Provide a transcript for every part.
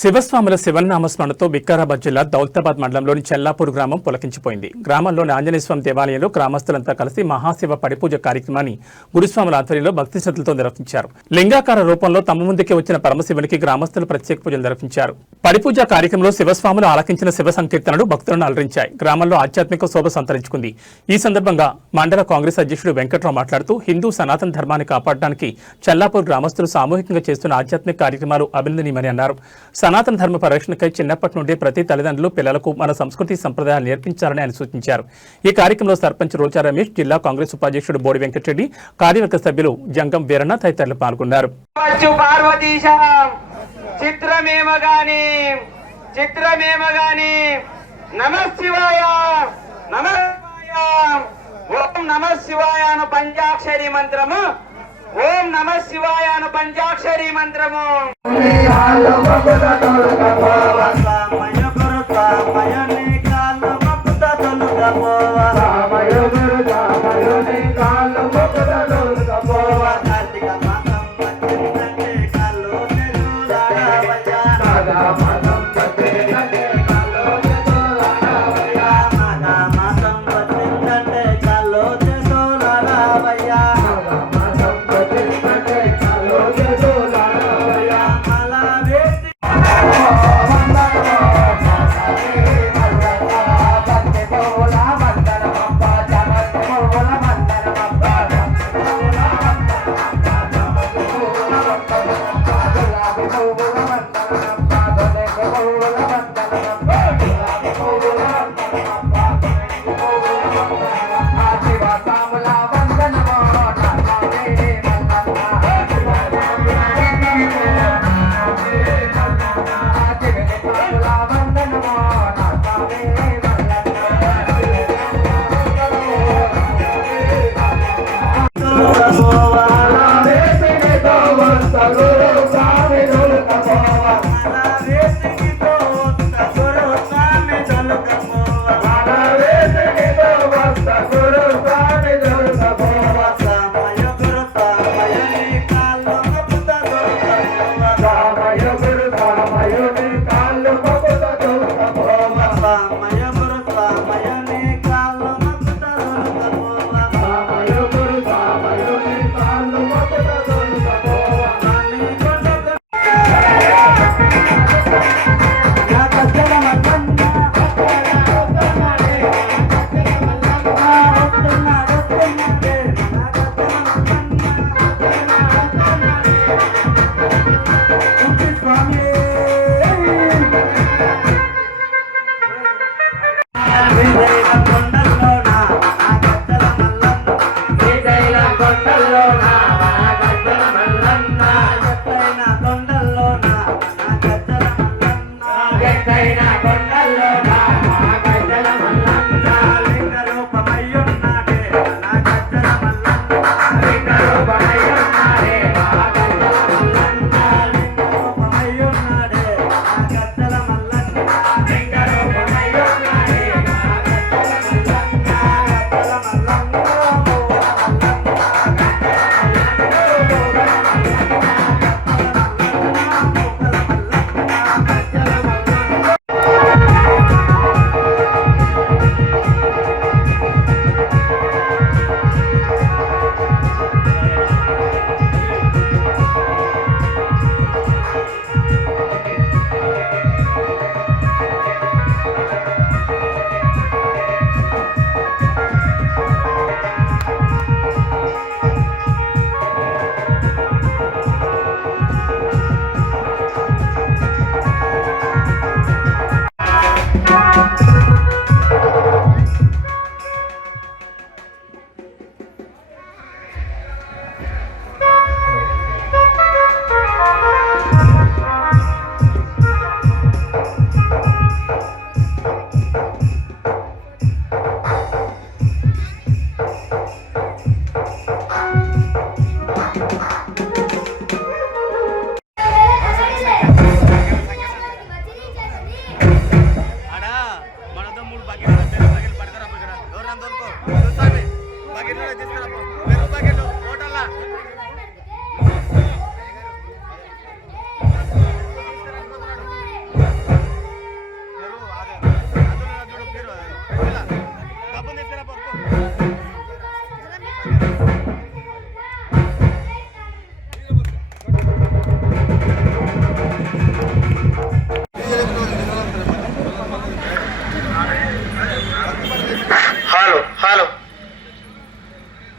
శివస్వాముల శివనామస్మరణతో వికారాబాద్ జిల్లా దౌలతాబాద్ మండలంలోని చెల్లాపూర్ గ్రామం పులకించిపోయింది. గ్రామంలోని ఆంజనేయస్వామి దేవాలయంలో గ్రామస్తులంతా కలిసి మహాశివ పడిపూజ కార్యక్రమాన్ని గురుస్వాముల ఆధ్వర్యంలో భక్తి శ్రద్ధలతో నిర్వహించారు. లింగాకార రూపంలో తమ ముందుకే వచ్చిన పరమశివునికి గ్రామస్తులు ప్రత్యేక పూజలు నిర్వహించారు. పడిపూజ కార్యక్రమంలో శివస్వాములు ఆలకించిన శివ సంకీర్తనలు భక్తులను అలరించాయి. గ్రామంలో ఆధ్యాత్మిక శోభ సంతరించుకుంది. ఈ సందర్భంగా మండల కాంగ్రెస్ అధ్యక్షుడు వెంకట్రావు మాట్లాడుతూ హిందూ సనాతన ధర్మాన్ని కాపాడడానికి చెల్లాపూర్ గ్రామస్తులు సామూహికంగా చేస్తున్న ఆధ్యాత్మిక కార్యక్రమాలు అభినందనీయమని అన్నారు. సనాతన ధర్మ పరిరక్షణకై చిన్నప్పటి నుండి ప్రతి తల్లిదండ్రులు పిల్లలకు మన సంస్కృతి సంప్రదాయాలు నేర్పించాలని ఆయన సూచించారు. ఈ కార్యక్రమంలో సర్పంచ్ రోజా రమేష్, జిల్లా కాంగ్రెస్ ఉపాధ్యక్షుడు బోడి వెంకటరెడ్డి, కార్యవర్గ సభ్యులు జంగం వీరన్న తదితరులు పాల్గొన్నారు. ఓం నమ శివాయ పంచాక్షరి మంత్రము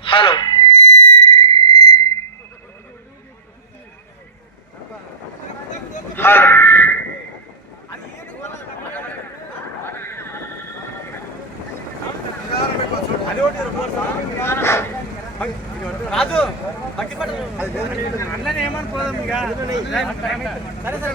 హలో హలో రాజు అట్లనే ఏమని పోదాం ఇక సరే సరే